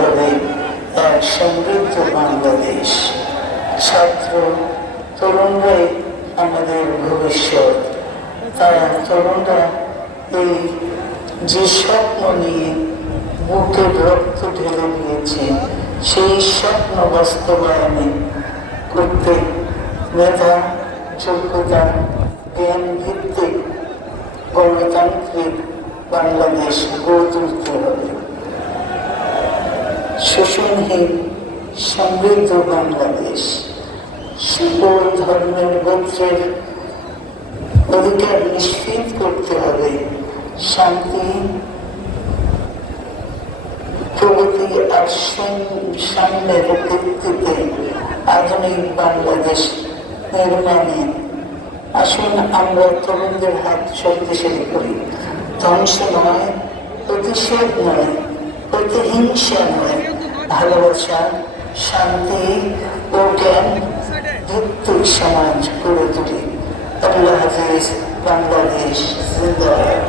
হবে এক সমৃদ্ধ বাংলাদেশ। ছাত্র তরুণরাই আমাদের ভবিষ্যৎ। তারা তরুণরা এই যে স্বপ্ন নিয়ে বুকে রক্ত ঢেলে দিয়েছে, সেই স্বপ্ন বাস্তবায়নে করতে মেধা, যোগ্যতা, জ্ঞান ভিত্তিক গণতান্ত্রিক বাংলাদেশ গড়ে তুলতে হবে। শোষণহীন সমৃদ্ধ বাংলাদেশ, সকল ধর্মের গোত্রের অধিকার নিশ্চিত করতে হবে। শান্তি, প্রগতি আর সাম্যের ভিত্তিতে আধুনিক বাংলাদেশ নির্মাণে আসুন আমরা তরুণদের হাত শক্তিশালী করি। ধ্বংস নয়, প্রতিশোধ নয়, প্রতিহিংসা নয়, ভালোবাসা, শান্তি ও জ্ঞান ভিত্তিক সমাজ গড়ে তুলি। আল্লাহ হাফেজ। বাংলাদেশ জিন্দাবাদ।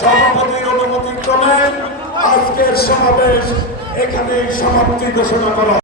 সভাপতির অনুমতিক্রমে আজকের সমাবেশ এখানে সমাপ্তি ঘোষণা করা।